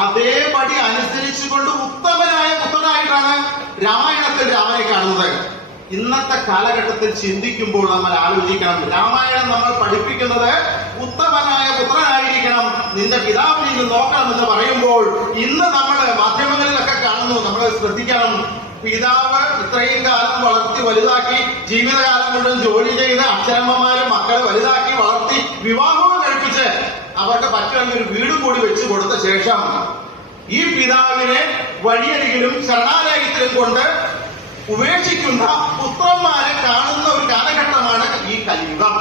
അതേപടി അനുസരിച്ചുകൊണ്ട് ഉത്തമനായ പുത്രനായിട്ടാണ് രാമായണത്തിൽ രാമനെ കാണുന്നത്. ഇന്നത്തെ കാലഘട്ടത്തിൽ ചിന്തിക്കുമ്പോൾ നമ്മൾ ആലോചിക്കണം, രാമായണം നമ്മൾ പഠിപ്പിക്കുന്നത് ഉത്തമനായ പുത്രനായിരിക്കണം, നിന്റെ പിതാവിനെ ഇത് നോക്കണമെന്ന് പറയുമ്പോൾ ഇന്ന് നമ്മൾ മാധ്യമങ്ങളിലൊക്കെ കാണുന്നു. നമ്മൾ ശ്രദ്ധിക്കണം, പിതാവ് ഇത്രയും കാലം വളർത്തി വലുതാക്കി, ജീവിതകാലം മുഴുവൻ ജോലി ചെയ്ത് അച്ഛനമ്മമാരും മക്കളെ വലുതാക്കി വളർത്തി വിവാഹവും കഴിപ്പിച്ച് അവർക്ക് പറ്റുമെങ്കിൽ ഒരു വീട് കൂടി വെച്ച് കൊടുത്ത ശേഷം ഈ പിതാവിനെ വഴിയരികിലും ശരണാലയത്തിലും കൊണ്ട് ഉപേക്ഷിക്കുന്ന പുത്രന്മാരെ കാണുന്ന ഒരു കാലഘട്ടമാണ് ഈ കലിയുഗം.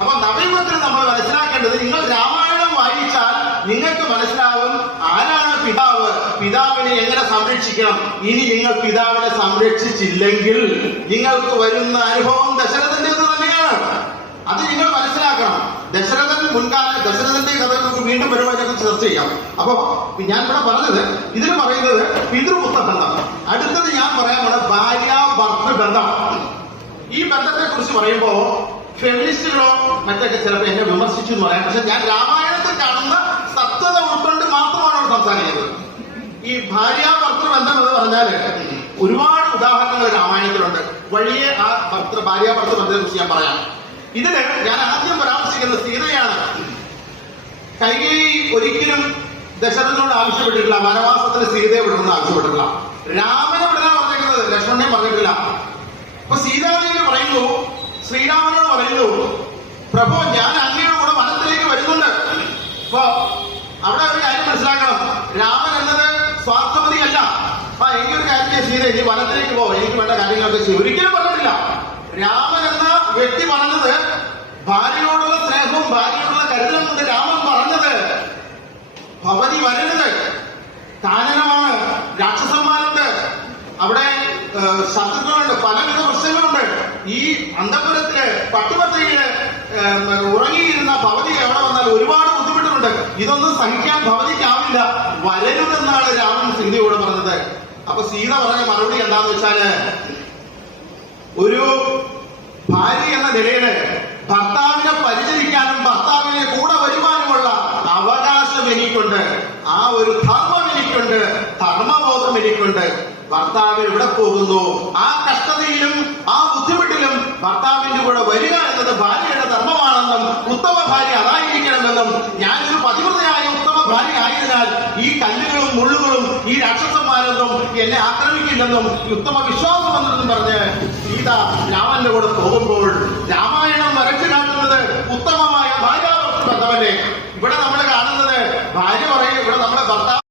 അപ്പൊ നവയുഗത്തിൽ നമ്മൾ മനസ്സിലാക്കേണ്ടത്, നിങ്ങൾ രാമായണം വായിച്ചാൽ നിങ്ങൾക്ക് മനസ്സിലാവും ആരാണ് പിതാവ്, പിതാവിനെ എങ്ങനെ സംരക്ഷിക്കണം. ഇനി നിങ്ങൾ പിതാവിനെ സംരക്ഷിച്ചില്ലെങ്കിൽ നിങ്ങൾക്ക് വരുന്ന അനുഭവം ദശരഥന്റേത് തന്നെയാണ്. അത് നിങ്ങൾ മനസ്സിലാക്കണം. ദശരഥന്റെ കഥ നമുക്ക് വീണ്ടും വരുവാനൊക്കെ ചർച്ച ചെയ്യാം. അപ്പൊ ഞാൻ ഇവിടെ പറഞ്ഞത്, ഇതിന് പറയുന്നത് പിതൃപുത്ര ബന്ധം. അടുത്തത് ഞാൻ പറയാൻ പോണ ഭാര്യ ഭർത്തൃ ബന്ധം. ഈ ബന്ധത്തെ കുറിച്ച് പറയുമ്പോ ഫെമിനിസ്റ്റുകളോ മറ്റൊക്കെ ചിലപ്പോൾ എന്നെ വിമർശിച്ചു എന്ന് പറയാം. പക്ഷെ ഞാൻ രാമായണത്തിൽ കാണുന്ന സത്യത ഉൾക്കൊണ്ട് മാത്രമാണ് അവിടെ സംസാരിക്കുന്നത്. ഈ ഭാര്യ ഭർത്തൃ ബന്ധം എന്ന് പറഞ്ഞാല് ഒരുപാട് ഉദാഹരണങ്ങൾ രാമായണത്തിലുണ്ട്. വഴിയെ ആ ഭാര്യ ഭർത്തൃ ബന്ധത്തെ കുറിച്ച് ഞാൻ പറയാം. ഇതിന് ഞാൻ ആദ്യം പരാമർശിക്കുന്നത് സീതയാണ്. കൈകേയി ഒരിക്കലും ദശരഥനോട് ആവശ്യപ്പെട്ടിട്ടില്ല വനവാസത്തിന് സീതയെ വിടണമെന്ന് ആവശ്യപ്പെട്ടിട്ടില്ല. രാമനെ വിടാൻ പറഞ്ഞിരിക്കുന്നത്, ലക്ഷ്മണനെ പറഞ്ഞിട്ടില്ല. അപ്പൊ സീതാദേവി പറയുന്നു, ശ്രീരാമനോട് പറയുന്നു, പ്രഭു ഞാൻ അങ്ങയുടെ കൂടെ വനത്തിലേക്ക് വരുന്നുണ്ട്. അപ്പൊ അവിടെ ഒരു കാര്യം മനസ്സിലാക്കണം, രാമൻ എന്നത് സ്വാർത്ഥപതിയല്ല. അപ്പൊ എനിക്കൊരു കാര്യം സീത ഇനി വനത്തിലേക്ക് പോകും, എനിക്ക് വേണ്ട കാര്യങ്ങളൊക്കെ ചെയ്യും, ഒരിക്കലും പറഞ്ഞിട്ടില്ല. രാമൻ എന്ന വ്യക്തി പറഞ്ഞത് ഭാര്യയോടുള്ള സ്നേഹവും ഭാര്യയോടുള്ള കരുതലും കൊണ്ട് രാമൻ പറഞ്ഞത്, ഭവതി വരരുത്, കാനനമാണ്, രാക്ഷസന്മാരുണ്ട്, അവിടെ ശത്രുക്കളുണ്ട്, പലവിധ പ്രശ്നങ്ങളുണ്ട്. ഈ അന്തപുരത്തില് പട്ടുപത്രയില് ഉറങ്ങിയിരുന്ന ഭവതി എവിടെ വന്നാൽ ഒരുപാട് ബുദ്ധിമുട്ടുന്നുണ്ട്. ഇതൊന്നും സഹിക്കാൻ ഭവതിക്കാവില്ല, വരരുതെന്നാണ് രാമൻ സീതയോട് പറഞ്ഞത്. അപ്പൊ സീത പറഞ്ഞ മറുപടി എന്താന്ന് വെച്ചാല്, ഒരു ഭാര്യ എന്ന നിലയില് ഭർത്താവിനെ പരിചരിക്കാനും ഭർത്താവിനെ കൂടെ വരുവാനുമുള്ള അവകാശം എനിക്കുണ്ട്, ആ ഒരു ധർമ്മം എനിക്കുണ്ട്, ധർമ്മബോധം എനിക്കുണ്ട്. ഭർത്താവ് എവിടെ പോകുന്നു ആ കഷ്ടതയിലും ആ ബുദ്ധിമുട്ടിലും ഭർത്താവിന്റെ കൂടെ വരിക എന്നത് ഭാര്യയുടെ ധർമ്മമാണെന്നും ഉത്തമ ഭാര്യ അതായിരിക്കണമെന്നും ഞാനൊരു പതിവ്രതയായ ഉത്തമ ഭാര്യ ആയതിനാൽ ഈ കല്ലുകളും മുള്ളുകളും ഈ രാക്ഷസന്മാരൊന്നും എന്നെ ആക്രമിക്കില്ലെന്നും ഉത്തമ വിശ്വാസമെന്നും പറഞ്ഞ് സീത രാമന്റെ കൂടെ പോകുമ്പോൾ രാമായണം വരച്ചു കാട്ടുന്നത് ഉത്തമമായ ഭാര്യാഭർത്തൃ ബന്ധമല്ലേ. ഇവിടെ നമ്മൾ കാണുന്നത് ഭാര്യ പറയും, ഇവിടെ നമ്മുടെ ഭർത്താവ്